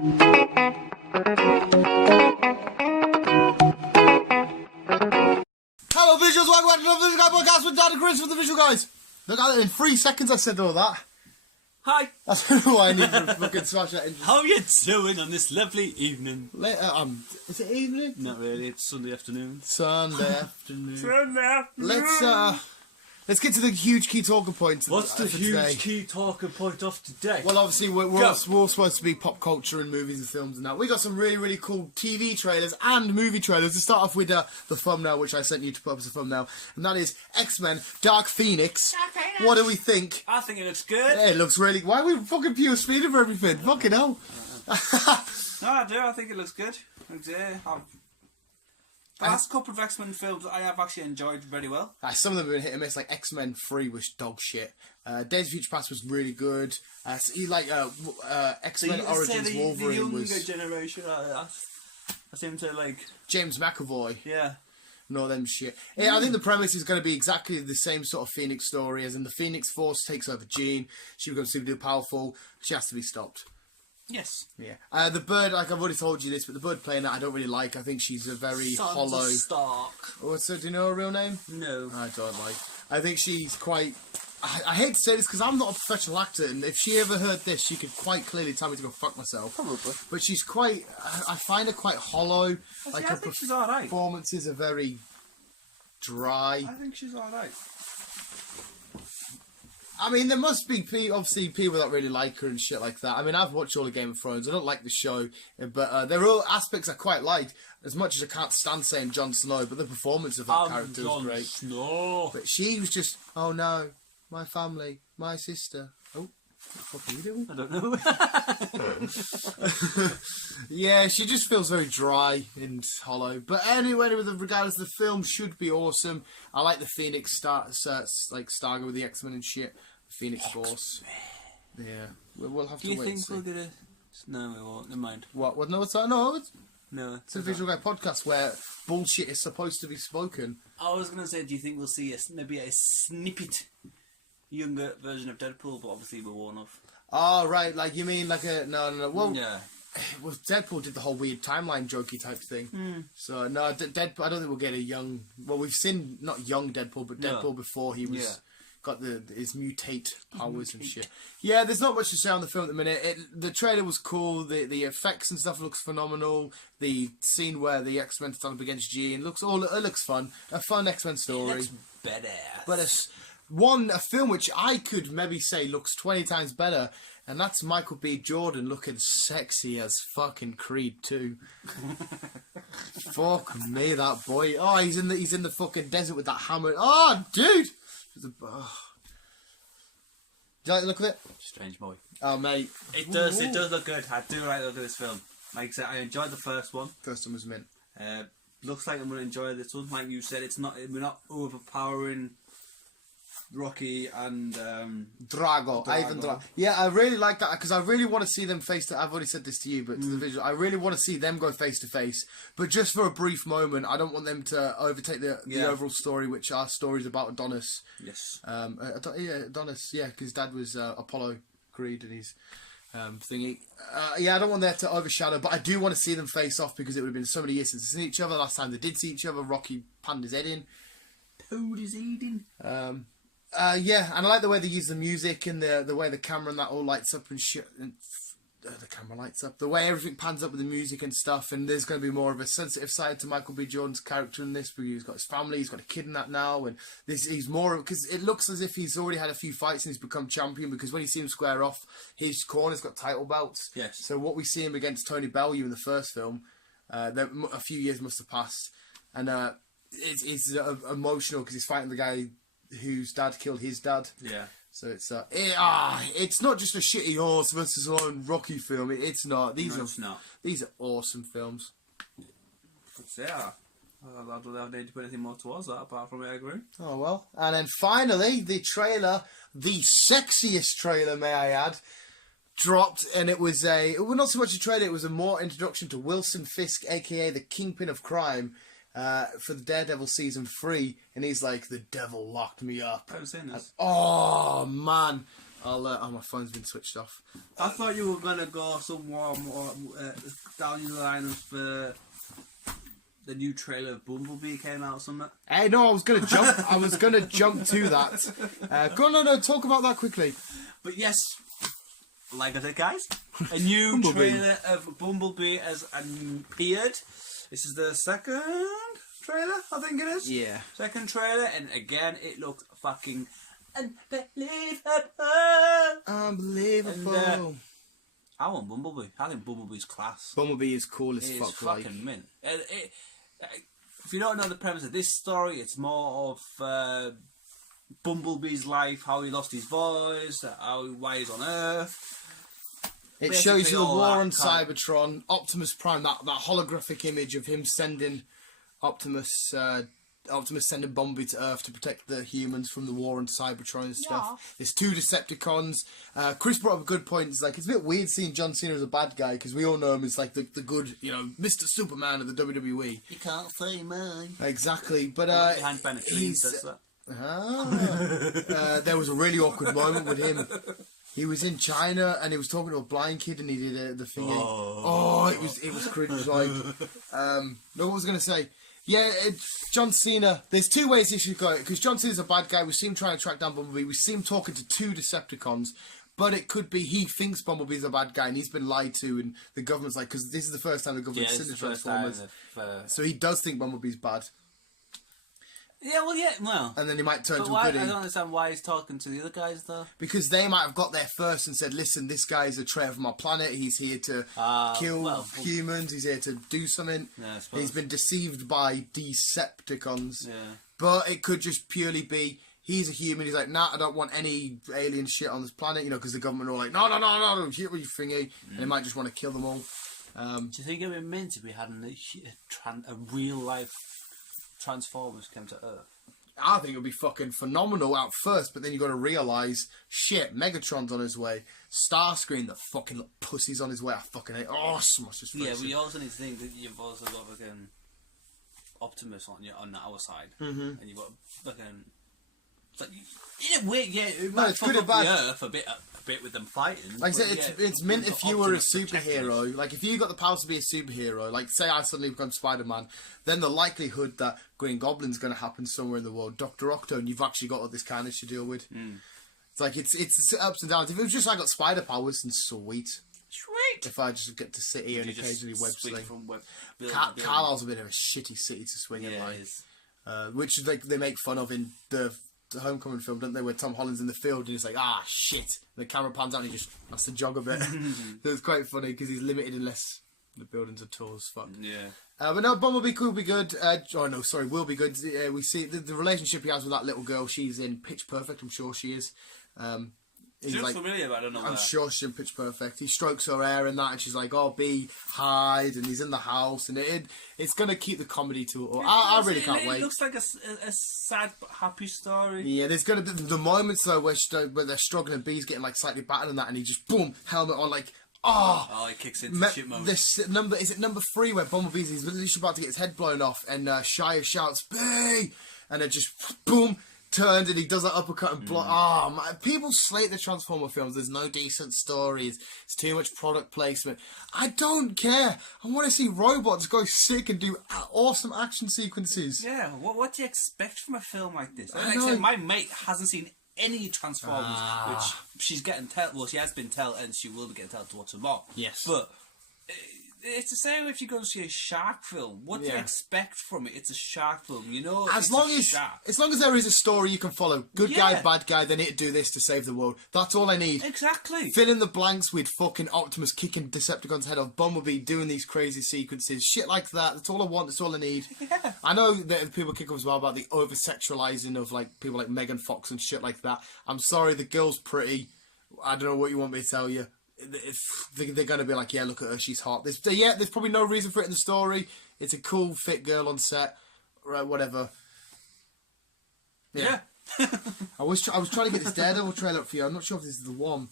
Hello, visuals. Welcome back to another Visual Guy podcast with Dan and Chris for the Visual Guys. Look, in 3 seconds I said all that. Hi. I don't know why I need to fucking smash that intro. How are you doing on this lovely evening? Is it evening? Not really, it's Sunday afternoon. Sunday afternoon. Sunday afternoon. Let's get to the huge key talking point. What's the huge today. key talking point of today? Well, obviously, we're all supposed to be pop culture and movies and films and that. We got some really, really cool TV trailers and movie trailers. To start off with the thumbnail, which I sent you to put up as a thumbnail, and that is X-Men Dark Phoenix. What do we think? I think it looks good. Yeah, it looks really... Why are we fucking pure speeding for everything? Fucking hell. No, I do. I think it looks good. The last couple of X-Men films I have actually enjoyed very well. Some of them have been hit and miss, like X-Men 3 was dog shit. Days of Future Past was really good. X-Men Origins Wolverine was... The younger generation, I seem to like... James McAvoy. Yeah. No, them shit. Yeah, I think the premise is going to be exactly the same sort of Phoenix story, as in the Phoenix Force takes over Jean. She becomes super powerful. She has to be stopped. Yes. Yeah. The bird, like I've already told you this, but the bird playing that I don't really like. I think she's a very hollow... Stark. What's her, do you know her real name? No. I don't like. I think she's quite... I hate to say this because I'm not a professional actor, and if she ever heard this, she could quite clearly tell me to go fuck myself. Probably. But she's quite... I find her quite hollow. I think she's alright. Performances are very dry. I think she's alright. I mean, there must be obviously people that really like her and shit like that. I mean, I've watched all of Game of Thrones. I don't like the show, but there are aspects I quite liked. As much as I can't stand saying Jon Snow, but the performance of that character was great. Snow. But she was just, oh no, my family, my sister. Oh, what are you doing? I don't know. Yeah, she just feels very dry and hollow. But anyway, regardless, the film should be awesome. I like the Phoenix Stargo with the X-Men and shit. Phoenix Force. Yeah, we'll have to wait. Do you think and see. we're gonna? No, we won't. Never mind. What? No, what's that? No, it's a Visual Guy podcast where bullshit is supposed to be spoken. I was gonna say, do you think we'll see maybe a snippet younger version of Deadpool? But obviously we're one of. Oh right, like you mean like a no. Well, yeah. Well, Deadpool did the whole weird timeline jokey type thing. So no, Deadpool. I don't think we'll get a young. Well, we've seen not young Deadpool, but Deadpool before he was. Got his mutate powers and shit. Yeah, there's not much to say on the film at the minute. The trailer was cool. The effects and stuff looks phenomenal. The scene where the X-Men stand up against Jean looks fun. A fun X-Men story. It looks badass. But a film which I could maybe say looks 20 times better, and that's Michael B. Jordan looking sexy as fucking Creed 2. Fuck me, that boy. Oh, he's in the fucking desert with that hammer. Oh, dude. Do you like the look of it? Strange boy. Oh, mate. It does look good. I do like the look of this film. Like I said, I enjoyed the first one. First one was mint. Looks like I'm going to enjoy this one. Like you said, we're not overpowering Rocky and Drago. Ivan Drago. Yeah, I really like that because I really want to see them face to. I've already said this to you, but to the visual, I really want to see them go face to face, but just for a brief moment. I don't want them to overtake the overall story, which are stories about Adonis. Yes. Adonis. Yeah, because Dad was Apollo Creed and his thingy. I don't want that to overshadow, but I do want to see them face off because it would have been so many years since they've seen each other. Last time they did see each other, Rocky panned his head in. Pulled his head in. Yeah, and I like the way they use the music and the way the camera and that all lights up and shit. And the camera lights up. The way everything pans up with the music and stuff. And there's going to be more of a sensitive side to Michael B. Jordan's character in this. Because he's got his family, he's got a kid in that now. And he's more... Because it looks as if he's already had a few fights and he's become champion. Because when you see him square off, his corner's got title belts. Yes. So what we see him against Tony Bellew in the first film, a few years must have passed. And it's emotional because he's fighting the guy whose dad killed his dad. Yeah. So it's not just a shitty horse versus own Rocky film. It's not. These are awesome films. Yeah. I don't need to put anything more towards that apart from I agree. Oh well. And then finally, the trailer, the sexiest trailer, may I add, dropped, and it was not so much a trailer. It was a more introduction to Wilson Fisk, aka the Kingpin of Crime. For the Daredevil season 3, and he's like, the devil locked me up. I was saying this. Oh man, Oh, my phone's been switched off. I thought you were gonna go somewhere more down the line of the new trailer of Bumblebee came out or something. Hey, no, I was gonna jump. I was gonna jump to that. Go on, no, talk about that quickly. But yes, like I said, guys, a new trailer of Bumblebee has appeared. This is the second trailer, I think it is. Yeah. Second trailer, and again, it looks fucking unbelievable. Unbelievable. And, I want Bumblebee. I think Bumblebee's class. Bumblebee is cool as It's fuck. fucking mint. If you don't know the premise of this story, it's more of Bumblebee's life, how he lost his voice, why he's on Earth. It shows you the war on Cybertron, Optimus Prime, that holographic image of him sending Optimus sending Bumblebee to Earth to protect the humans from the war on Cybertron and stuff. Yeah. There's 2 Decepticons. Chris brought up a good point. It's like, it's a bit weird seeing John Cena as a bad guy, because we all know him as like the good, Mr. Superman of the WWE. You can't say mine. Exactly, but he's... there was a really awkward moment with him. He was in China and he was talking to a blind kid and he did the thingy. It was cringe. Like, no, what was I going to say? Yeah, John Cena. There's 2 ways he should go. Because John Cena's a bad guy. We see him trying to track down Bumblebee. We see him talking to 2 Decepticons. But it could be he thinks Bumblebee's a bad guy and he's been lied to, and the government's like, because this is the first time the government's seen the Transformers. So he does think Bumblebee's bad. Yeah, well. And then he might turn to a goodie. I don't understand why he's talking to the other guys, though. Because they might have got there first and said, listen, this guy's a traitor from our planet. He's here to kill humans. He's here to do something. Yeah, he's been deceived by Decepticons. Yeah. But it could just purely be, he's a human. He's like, nah, I don't want any alien shit on this planet, because the government are all like, no, hit with your thingy. And they might just want to kill them all. Do you think it would be meant to be having a real-life Transformers came to Earth? I think it would be fucking phenomenal at first, but then you got to realise, shit, Megatron's on his way. Starscream, the fucking little pussy's on his way. I fucking hate. Oh, smash his face. Yeah, but you also need to think that you've also got fucking Optimus on our side, and you've got fucking. It's like, in a way, yeah, it might fuck up the Earth a bit with them fighting. Like I said, it's meant if you were a superhero, like if you got the powers to be a superhero, like say I suddenly become Spider-Man, then the likelihood that Green Goblin's going to happen somewhere in the world, Dr. Octo, and you've actually got all this carnage to deal with. It's like it's ups and downs. If it was just I got spider powers, then sweet. If I just get to sit here and occasionally web sling. Carlisle's a bit of a shitty city to swing in, like, which they make fun of in the Homecoming film, don't they, where Tom Holland's in the field and he's like, shit, and the camera pans out and he just has to jog a bit. So it's quite funny because he's limited unless the buildings are tall as fuck. But no, Bumblebee will be good. Will be good. We see the relationship he has with that little girl. She's in Pitch Perfect, I'm sure she is. She looks familiar, but I don't know. I'm sure she's in Pitch Perfect. He strokes her hair and that, and she's like, "B, hide," and he's in the house, and it's gonna keep the comedy to it. I really can't wait. It looks like a sad but happy story. Yeah, there's gonna be the moments though where they're struggling and B's getting like slightly battered and that, and he just boom, helmet on, like. He kicks into shit mode. This number 3 where Bumblebee's he's literally about to get his head blown off, and Shia shouts "B," and it just boom. Turned and he does that uppercut and block. People slate the Transformer films. There's no decent stories. It's too much product placement. I don't care. I want to see robots go sick and do awesome action sequences. Yeah, what do you expect from a film like this? Like I said, my mate hasn't seen any Transformers, which she's getting she has been told, and she will be getting told to watch them all. Yes, but it's the same if you go and see a shark film. What do you expect from it? It's a shark film, As long as there is a story you can follow, good guy, bad guy, they need to do this to save the world. That's all I need. Exactly. Fill in the blanks with fucking Optimus kicking Decepticon's head off, Bumblebee doing these crazy sequences, shit like that. That's all I want. That's all I need. Yeah. I know that people kick up as well about the over sexualizing of like people like Megan Fox and shit like that. I'm sorry, the girl's pretty. I don't know what you want me to tell you. They're going to be like, yeah, look at her, she's hot. There's probably no reason for it in the story. It's a cool, fit girl on set, right? Whatever. Yeah. I was trying to get this Daredevil trailer up for you. I'm not sure if this is the one.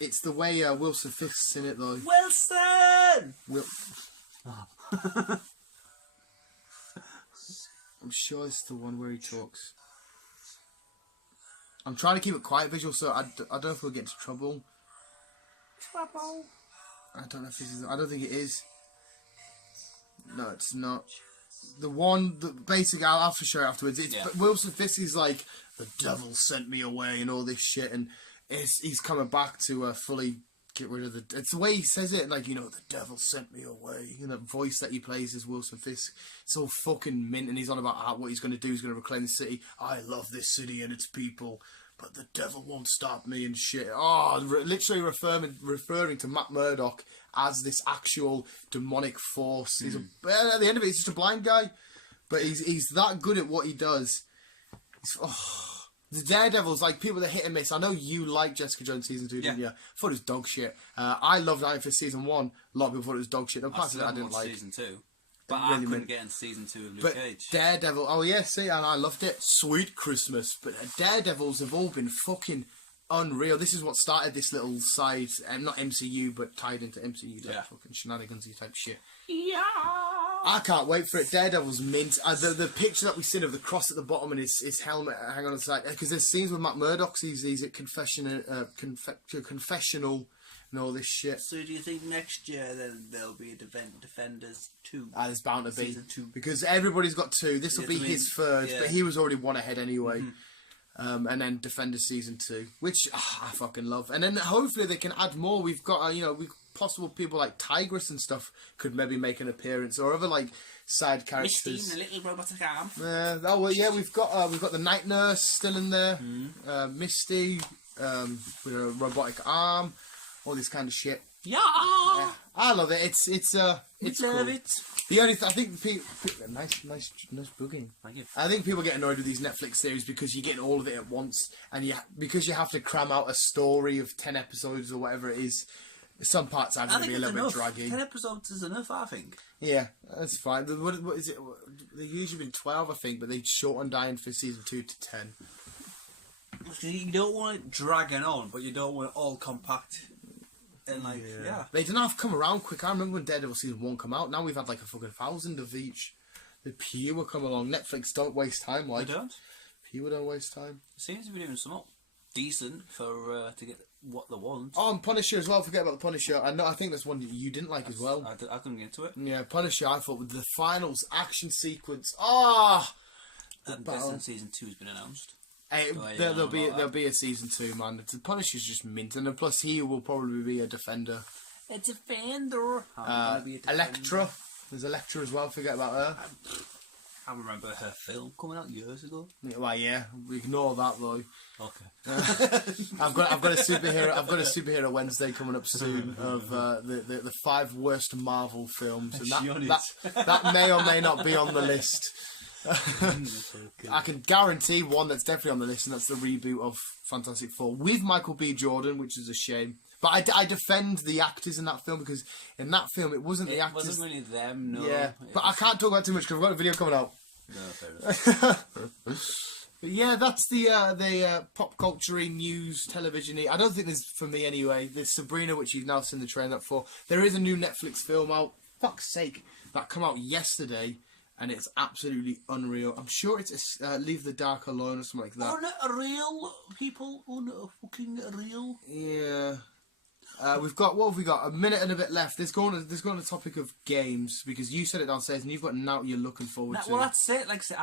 It's the way Wilson Fisk's in it though. Wilson. I'm sure it's the one where he talks. I'm trying to keep it quiet visual, so I don't know if we'll get into trouble. Trouble. I don't know if this is. I don't think it is. No, it's not. The one that basically I'll have to show it afterwards. It's Wilson Fisk is like, the devil sent me away and all this shit, and he's coming back to fully get rid of the. It's the way he says it, like, you know, the devil sent me away. You know, the voice that he plays is Wilson Fisk. It's all fucking mint, and he's on about what he's going to do. He's going to reclaim the city. I love this city and its people, but the devil won't stop me and shit. Oh, literally referring to Matt Murdock as this actual demonic force. He's at the end of it, he's just a blind guy, but he's that good at what he does. The Daredevil's, like, people that hit and miss. I know you liked Jessica Jones season 2, didn't you? I thought it was dog shit. I loved Iron Fist season 1. A lot of people thought it was dog shit. No, parts of it I didn't like. Season 2. But I couldn't get into season 2 of Luke Cage. Daredevil, oh yeah, see, and I loved it. Sweet Christmas. But Daredevils have all been fucking unreal. This is what started this little side, not MCU, but tied into MCU, fucking shenanigansy type shit. Yeah. I can't wait for it. Daredevil's mint. The picture that we seen of the cross at the bottom and his helmet hanging on the side, because there's scenes with Matt Murdock. He's at confessional and all this shit. So do you think next year then there'll be a Defenders 2? There's bound to be. Season 2. Because everybody's got 2. This will be his first, but he was already one ahead anyway. And then Defenders season 2, which I fucking love. And then hopefully they can add more. We've got, possible people like Tigress and stuff could maybe make an appearance, or other like side characters. Misty and the little robotic arm. We've got the Night Nurse still in there. Misty with a robotic arm, all this kind of shit. Yeah, I love it. It's cool. It. The only I think nice booging. Thank you. I think people get annoyed with these Netflix series because you get all of it at once, and because you have to cram out a story of 10 episodes or whatever it is. Some parts are going to be a little bit draggy. 10 episodes is enough, I think. Yeah, that's fine. What is it? They've usually been 12, I think, but they shortened Iron Fist season 2 to 10. You don't want it dragging on, but you don't want it all compact. And they didn't have to come around quick. I remember when Daredevil season 1 come out. Now we've had like a fucking 1,000 of each. The pure come along. Netflix don't waste time. Like, they don't. Pure don't waste time. It seems to be doing something decent for to get what they want. Oh, and Punisher as well. Forget about the Punisher. I think that's one you didn't like as well. I couldn't get into it. Yeah, Punisher. I thought with the finals action sequence. Season 2's been announced. There'll be a season 2, man. The Punisher's just mint, and then plus he will probably be a defender. A defender. Elektra. There's Elektra as well. Forget about her. I remember her film coming out years ago. Well, yeah, we ignore that though. Okay. I've got a superhero Wednesday coming up soon of the 5 worst Marvel films, and that may or may not be on the list. I can guarantee one that's definitely on the list, and that's the reboot of Fantastic Four with Michael B. Jordan, which is a shame. But I defend the actors in that film, because in that film it wasn't the actors. It wasn't really them, no. Yeah, but I can't talk about too much because I've got a video coming out. No, fair enough. But yeah, that's the pop culture news, television-y. I don't think there's, for me anyway, there's Sabrina, which you've now seen the trailer for. There is a new Netflix film out, fuck's sake, that came out yesterday. And it's absolutely unreal. I'm sure it's Leave the Dark Alone or something like that. Aren't it real, people? Aren't it fucking real? Yeah. What have we got? A minute and a bit left. Let's go on the topic of games, because you said it downstairs and you've got now you're looking forward to. Well, that's it. Like I said,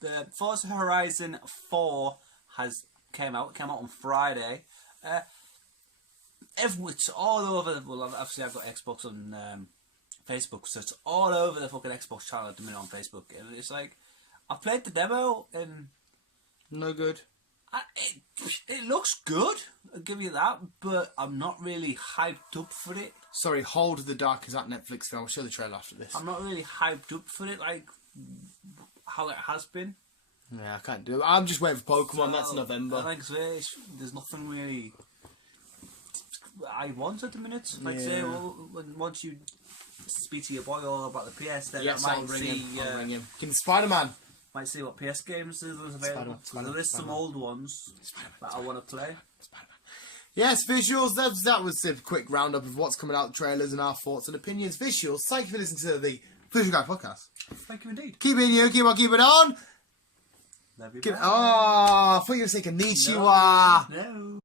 the Forza Horizon 4 came out on Friday. It's all over. Well, obviously I've got Xbox on Facebook, so it's all over the fucking Xbox channel at the minute on Facebook, and it's like, I played the demo and no good. It looks good, I'll give you that, but I'm not really hyped up for it. Sorry, Hold the Dark is that Netflix film. I'll show the trailer after this. I'm not really hyped up for it, like how it has been. Yeah, I can't do it. I'm just waiting for Pokemon. That's November. Like I say, there's nothing really I want at the minute. Like say, once you speak to your boy all about the PS, then I might ring him. Spider-Man. Might see what PS games there's available. There is some old ones that I want to play. Spider-Man. Yes, visuals. That was a quick roundup of what's coming out, trailers and our thoughts and opinions. Visuals. Thank you for listening to the Visual Guy podcast. Thank you indeed. Keep it in you. Keep on keeping on. Love you. Oh, I thought you were saying konnichiwa. No.